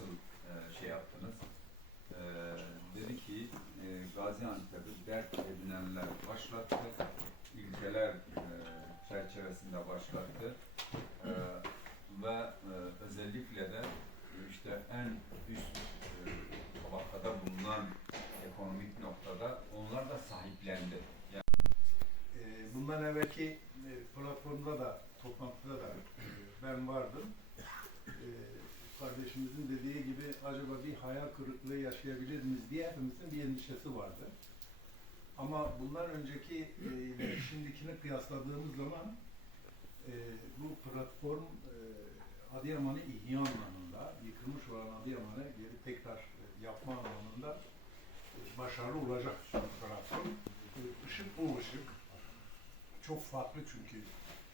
nasıl e, şey yaptınız? E, dedi ki e, Gaziantep'i dert edinenler başlattı. ülkeler e, çerçevesinde başlattı. E, ve e, özellikle de işte en üst e, tabakada bulunan ekonomik noktada onlar da sahiplendi. Yani Ee, Bundan evvelki e, platformda da, toplantıda da e, ben vardım. Ee, Kardeşimizin dediği gibi acaba bir hayal kırıklığı yaşayabilir miyiz diye hepimizin bir endişesi vardı. Ama bundan önceki e, ile şimdikini kıyasladığımız zaman e, bu platform e, Adıyaman'ı ihya anlamında, yıkılmış olan Adıyaman'ı geri tekrar e, yapma anlamında e, başarılı olacak platform. E, Işık bu ışık. Çok farklı çünkü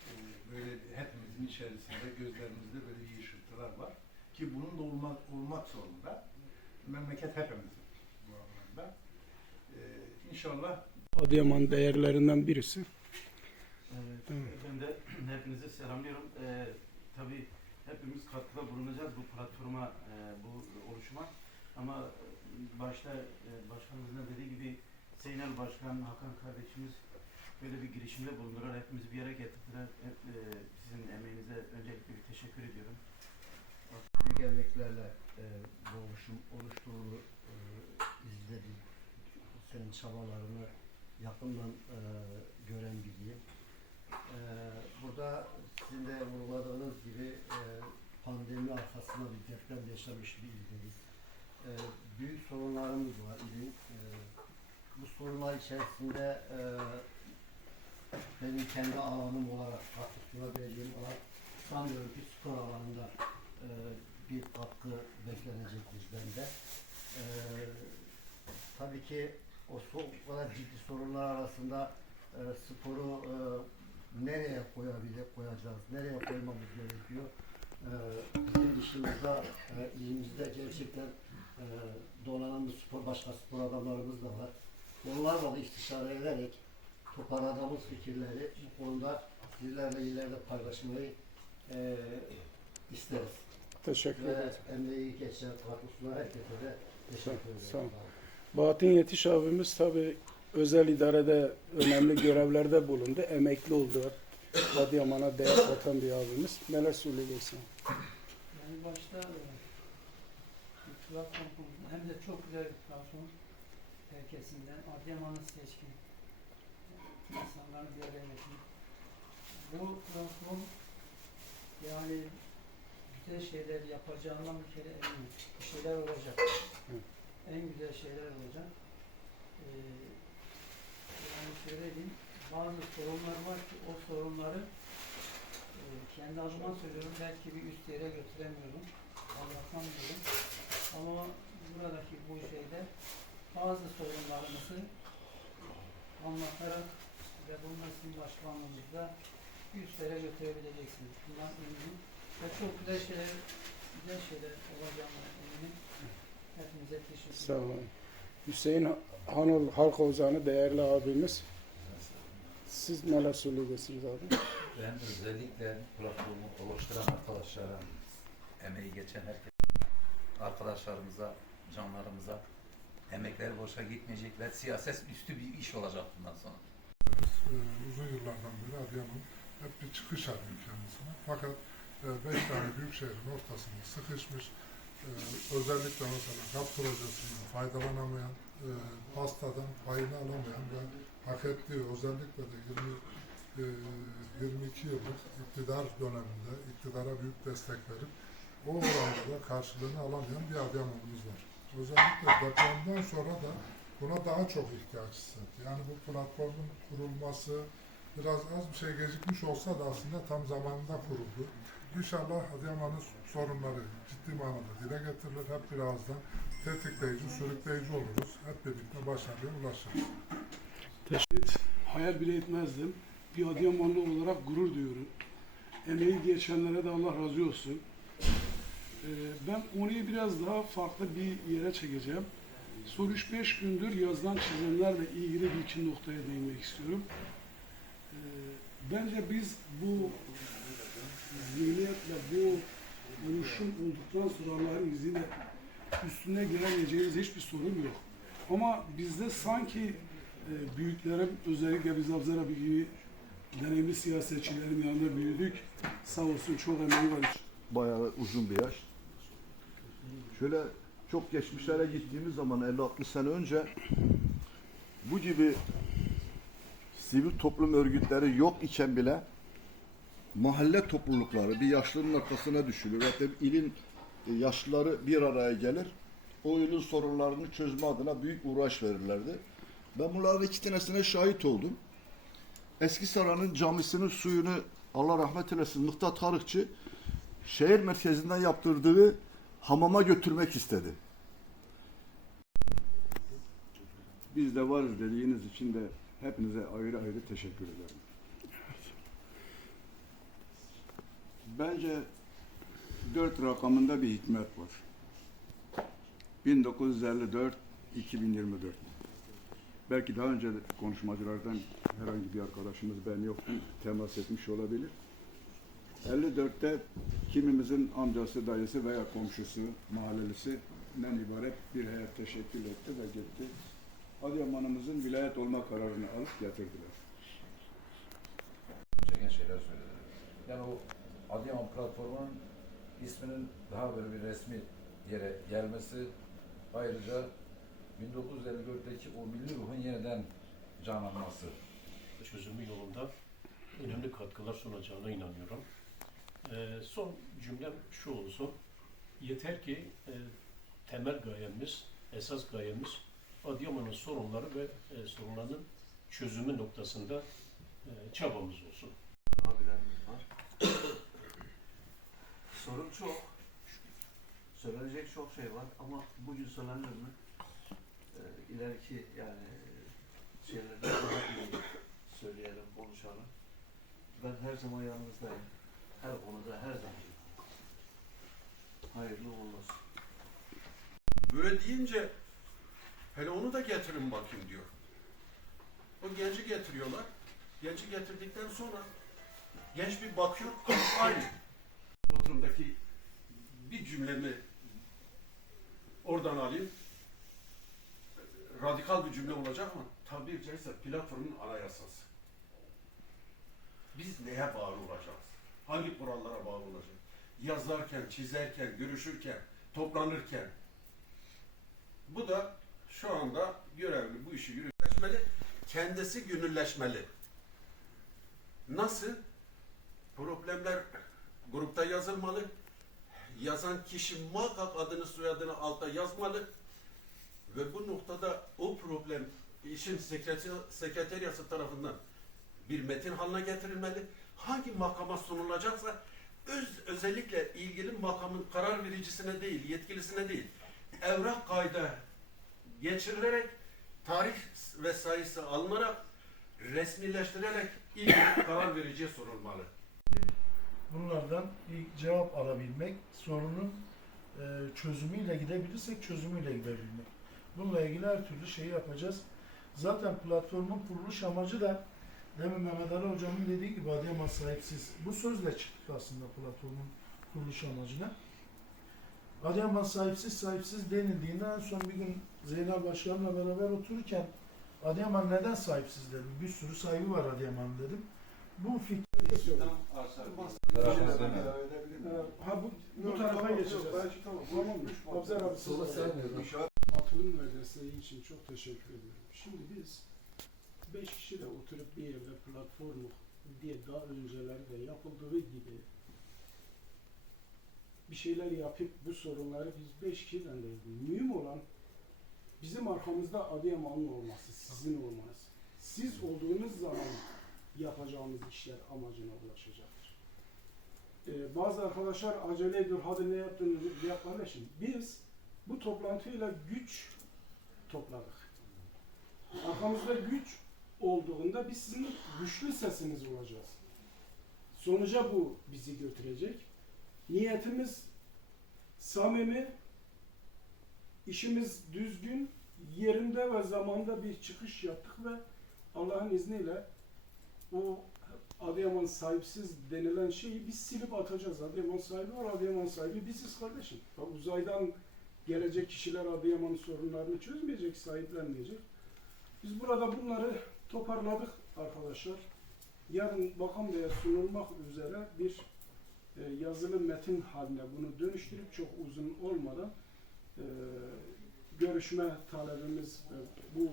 e, böyle hepimizin içerisinde gözlerimizde böyle iyi ışıltılar var. Ki bunun da olmak, olmak zorunda. Memleket hepimizin bu anlamda. E, inşallah Adıyaman değerlerinden birisi. Evet, Evet. ben de hepinizi selamlıyorum. Ee, tabii hepimiz katkıda bulunacağız bu platforma, e, bu oluşuma. Ama e, başta e, başkanımızın dediği gibi Zeynel Başkan, Hakan kardeşimiz böyle bir girişimde bulundular. Hepimizi bir yere getirdiler. Hep, e, sizin emeğinize öncelikle bir teşekkür ediyorum. Büyük emeklerle e, oluşum oluştuğunu e, izledim. Senin çabalarını yakından e, gören biriyim. E, burada sizin de vurguladığınız gibi e, pandemi arkasında bir deprem yaşamış bir ildeyiz. E, büyük sorunlarımız var ilin. E, bu sorunlar içerisinde e, benim kendi alanım olarak katkı sunabileceğim alan sanıyorum ki spor alanında e, bir katkı beklenecek bizden de. E, tabii ki o kadar ciddi sorunlar arasında e, sporu nereye koyabilir, koyacağız, nereye koymamız gerekiyor. Bizim dışımızda, e, ilimizde gerçekten e, donanımlı spor, başka spor adamlarımız da var. Onlarla da istişare ederek toparladığımız fikirleri bu konuda sizlerle ileride paylaşmayı e, isteriz. Teşekkür Ve emeği geçen katkısına herkese de teşekkür ederim. sağ ol. Bahattin Yetiş abimiz tabi özel idarede önemli görevlerde bulundu. Emekli oldu. Adıyaman'a değer katan bir abimiz. Neler söyleyeceksin? Yani başta e, bir platform kuruldu. hem de çok güzel bir platform herkesinden Adıyaman'ın seçkin e, insanların bir araya bu platform yani güzel şeyler yapacağından bir kere eminim. Bir şeyler olacak. En güzel şeyler olacak. Ee, yani şöyle diyeyim, bazı sorunlar var ki o sorunları e, kendi adıma söylüyorum belki bir üst yere götüremiyorum. Allah'tan diyorum. Ama buradaki bu şeyde bazı sorunlarımızı anlatarak ve bunlar sizin başkanlığınızda üstlere götürebileceksiniz. Bundan eminim. Ve çok güzel şeyler, güzel şeyler olacağına eminim. Hepinize teşekkür Sağ ederim. olun. Hüseyin Hanol Halk Ozanı değerli abimiz. Siz neler söyleyeceksiniz abi? Ben özellikle platformu oluşturan arkadaşlara, emeği geçen herkes, arkadaşlarımıza, canlarımıza emekleri boşa gitmeyecekler. Siyaset üstü bir iş olacak bundan sonra. e, uzun yıllardan beri Adıyaman hep bir çıkış arıyor kendisine. Fakat beş tane büyük şehrin ortasında sıkışmış, e, özellikle mesela GAP projesinden faydalanamayan, e, pastadan payını alamayan ve hak ettiği özellikle de 20, e, 22 yıllık iktidar döneminde iktidara büyük destek verip o oranda da karşılığını alamayan bir Adıyaman'ımız var. Özellikle depremden sonra da buna daha çok ihtiyaç hissetti. Yani bu platformun kurulması biraz az bir şey gecikmiş olsa da aslında tam zamanında kuruldu. İnşallah Adıyaman'ın sorunları ciddi manada dile getirilir. Hep birazdan tetikleyici, sürükleyici oluruz. Hep birlikte başarıya ulaşırız. Teşekkür Hayal bile etmezdim. Bir Adıyamanlı olarak gurur duyuyorum. Emeği geçenlere de Allah razı olsun. Ee, ben konuyu biraz daha farklı bir yere çekeceğim. Son 3-5 gündür yazılan çizimlerle ilgili bir iki noktaya değinmek istiyorum. Ee, bence biz bu zihniyetle, bu oluşum olduktan sonra Allah'ın izniyle üstüne gelemeyeceğimiz hiçbir sorun yok. Ama bizde sanki e, büyüklerim özellikle biz Abzer abi gibi deneyimli siyasetçilerin yanında büyüdük. Sağ olsun çok emeği var. bayağı uzun bir yaş. Şöyle çok geçmişlere gittiğimiz zaman 50-60 sene önce bu gibi sivil toplum örgütleri yok iken bile mahalle toplulukları bir yaşlının arkasına düşülür. De ilin e, yaşlıları bir araya gelir. O ilin sorunlarını çözme adına büyük uğraş verirlerdi. Ben bunların iki tanesine şahit oldum. Eski Saran'ın camisinin suyunu Allah rahmet eylesin Mıhtat Tarıkçı şehir merkezinden yaptırdığı hamama götürmek istedi. Biz de varız dediğiniz için de hepinize ayrı ayrı teşekkür ederim. Bence dört rakamında bir hikmet var. 1954 2024. Belki daha önce konuşmacılardan herhangi bir arkadaşımız ben yoktum temas etmiş olabilir. 54'te kimimizin amcası, dayısı veya komşusu, mahallelisinden ibaret bir heyet teşekkül etti ve gitti. Adıyaman'ımızın vilayet olma kararını alıp getirdiler. Şeyler söyledi. Yani o Adıyaman platformunun isminin daha böyle bir resmi yere gelmesi ayrıca 1954'teki o milli ruhun yeniden canlanması. çözümü yolunda önemli katkılar sunacağına inanıyorum. Ee, son cümlem şu olsun. Yeter ki e, temel gayemiz, esas gayemiz Adıyaman'ın sorunları ve e, sorunlarının çözümü noktasında e, çabamız olsun. abilerimiz var. Sorun çok. Söylenecek çok şey var ama bugün söylenir mi? Ee, ileriki yani şeylerde daha iyi söyleyelim, konuşalım. Ben her zaman yanınızdayım. Her konuda her zaman. Hayırlı uğurlu. Böyle deyince hele onu da getirin bakayım diyor. O genci getiriyorlar. Genci getirdikten sonra genç bir bakıyor aynı. Oturumdaki bir cümlemi oradan alayım. Radikal bir cümle olacak ama tabiri caizse platformun anayasası. Biz neye bağlı olacağız? Hangi kurallara bağlı olacağız? Yazarken, çizerken, görüşürken, toplanırken, bu da şu anda görevli bu işi yürütmeli, kendisi gönülleşmeli. Nasıl? Problemler grupta yazılmalı. Yazan kişi muhakkak adını soyadını alta yazmalı. Ve bu noktada o problem işin sekreter, sekreteriyası tarafından bir metin haline getirilmeli. Hangi makama sunulacaksa öz, özellikle ilgili makamın karar vericisine değil, yetkilisine değil, evrak kayda geçirilerek tarih ve sayısı alınarak resmileştirilerek ilgili karar vericiye sorulmalı. Bunlardan bir cevap alabilmek, sorunun e, çözümüyle gidebilirsek çözümüyle gidebilmek. Bununla ilgili her türlü şeyi yapacağız. Zaten platformun kuruluş amacı da demin Mehmet Ali Hocam'ın dediği gibi Adıyaman sahipsiz. Bu sözle çıktık aslında platformun kuruluş amacına. Adıyaman sahipsiz sahipsiz denildiğinde en son bir gün Zeynel Başkan'la beraber otururken Adıyaman neden sahipsiz dedim. Bir sürü sahibi var Adıyaman dedim. Bu. Ee, Ha bu, bu tarafa geçeceğiz. Tamam. Abzer abi siz Sola sevmiyorum. Atılım ve desteği için çok teşekkür ediyorum. Şimdi biz beş kişi de oturup bir yerde platformu diye daha önceleri de yapıldığı gibi bir şeyler yapıp bu sorunları biz beş kişiden de mühim olan bizim arkamızda Adıyaman'ın olması, sizin olmanız. Siz olduğunuz zaman yapacağımız işler amacına ulaşacaktır. Ee, bazı arkadaşlar acele ediyor, hadi ne yaptınız ya kardeşim. Biz bu toplantıyla güç topladık. Arkamızda güç olduğunda biz sizin güçlü sesiniz olacağız. Sonuca bu bizi götürecek. Niyetimiz samimi, işimiz düzgün, yerinde ve zamanda bir çıkış yaptık ve Allah'ın izniyle o Adıyaman sahipsiz denilen şeyi biz silip atacağız. Adıyaman sahibi var, Adıyaman sahibi biziz kardeşim. Uzaydan gelecek kişiler Adıyaman'ın sorunlarını çözmeyecek, sahiplenmeyecek. Biz burada bunları toparladık arkadaşlar. Yarın Bakan Bey'e sunulmak üzere bir e, yazılı metin haline bunu dönüştürüp çok uzun olmadan e, görüşme talebimiz e, bu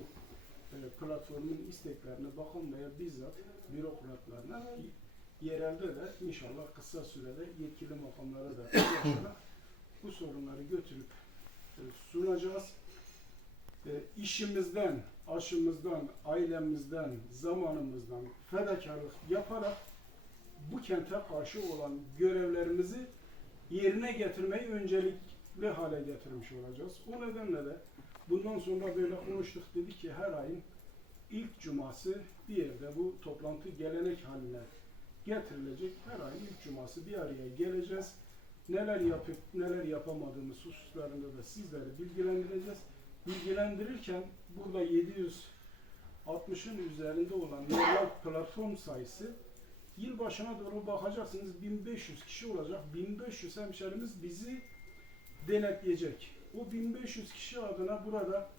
platformun isteklerini Bakan Bey'e bizzat bürokratlarına yerelde de inşallah kısa sürede yetkili makamlara da bu sorunları götürüp e, sunacağız. E, işimizden, aşımızdan, ailemizden, zamanımızdan fedakarlık yaparak bu kente karşı olan görevlerimizi yerine getirmeyi öncelikli hale getirmiş olacağız. O nedenle de bundan sonra böyle konuştuk dedik ki her ayın ilk cuması bir yerde bu toplantı gelenek haline getirilecek. Her ayın ilk cuması bir araya geleceğiz. Neler yapıp neler yapamadığımız hususlarında da sizleri bilgilendireceğiz. Bilgilendirirken burada 760'ın üzerinde olan normal platform sayısı yıl başına doğru bakacaksınız 1500 kişi olacak. 1500 hemşerimiz bizi denetleyecek. O 1500 kişi adına burada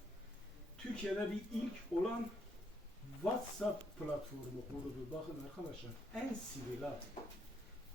Türkiye'de bir ilk olan WhatsApp platformu kuruldu. Bakın arkadaşlar en sivil ha.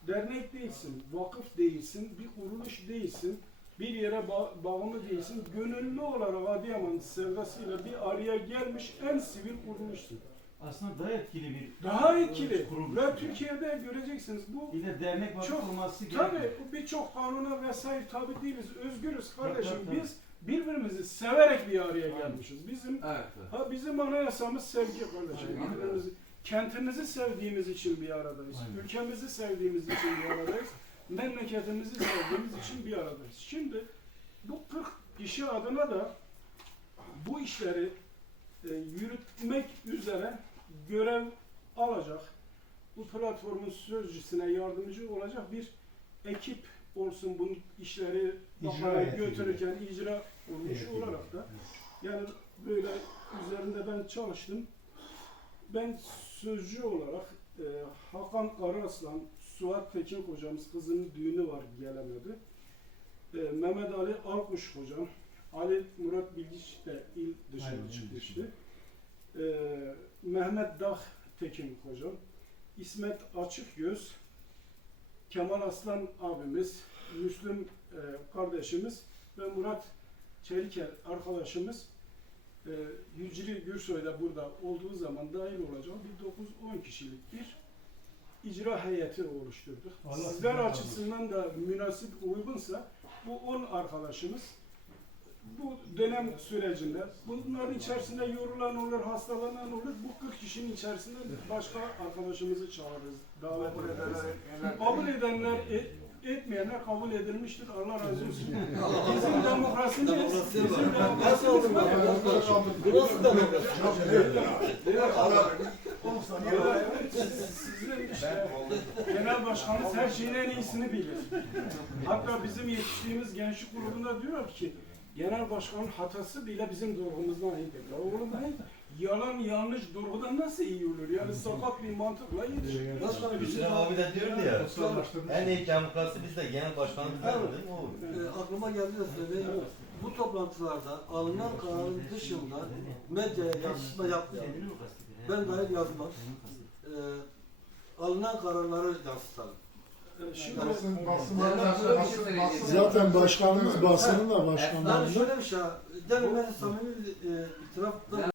Dernek değilsin, vakıf değilsin, bir kuruluş değilsin, bir yere ba- bağımlı değilsin. Gönüllü olarak Adıyaman sevdasıyla bir araya gelmiş en sivil kuruluşsun. Aslında daha etkili bir Daha etkili. kuruluş. Ve Türkiye'de göreceksiniz bu de dernek Çok- olması gerekiyor. Tabii birçok kanuna vesaire tabi değiliz. Özgürüz kardeşim. Tabii, tabii. Biz birbirimizi severek bir araya Aynen. gelmişiz. Bizim Evet. ha bizim anayasamız sevgi kardeşim. Aynen. Birbirimizi kentimizi sevdiğimiz için bir aradayız. Aynen. Ülkemizi sevdiğimiz için bir aradayız. Memleketimizi sevdiğimiz için bir aradayız. Şimdi bu 40 kişi adına da bu işleri e, yürütmek üzere görev alacak, bu platformun sözcüsüne yardımcı olacak bir ekip olsun bunun işleri İcra götürürken icra olmuş Heyeti olarak da yani böyle üzerinde ben çalıştım. Ben sözcü olarak e, Hakan Karaslan, Suat Tekin hocamız kızının düğünü var gelemedi. E, Mehmet Ali Alkuş hocam, Ali Murat Bilgiç de il dışına Aynen, çıkmıştı. E, Mehmet Dağ Tekin hocam, İsmet Açıkgöz, Kemal Aslan abimiz, Müslüm e, kardeşimiz. Ve Murat Çeliker arkadaşımız. E, Yücri Gürsoy da burada olduğu zaman dahil olacak. Bir 9-10 kişilik bir icra heyeti oluşturduk. Allah Sizler açısından da münasip uygunsa bu 10 arkadaşımız bu dönem sürecinde bunların içerisinde yorulan olur, hastalanan olur. Bu 40 kişinin içerisinde başka arkadaşımızı çağırırız, davet ederiz. Kabul edenler, e- etmeyenler kabul edilmiştir. Allah razı olsun. Bizim demokrasimiz, bizim demokrasimiz var. Burası da Sizin işte genel başkanımız her şeyin en iyisini bilir. Hatta bizim yetiştiğimiz gençlik grubunda diyor ki genel başkanın hatası bile bizim durgumuzdan iyidir. Ya oğlum ben yalan yanlış durgudan nasıl iyi olur? Yani sakat bir mantıkla yetişiyor. Başkanım, Hüsnü abi de diyordu ya, en iyi demokrasi bizde genel başkanımız da değil mi o? E, aklıma geldi de söyleyeyim. Bu toplantılarda alınan kararın dışında medyaya yansıtma yapmayalım. Ben dahil yazmam. E, alınan kararları yansıtalım. Şimdi Basın, basın, Ben- basın, basın, basın, Zaten başkanımız basının da Yani başkanlığında şöyle bir şey, yani ben samimi e, itirafta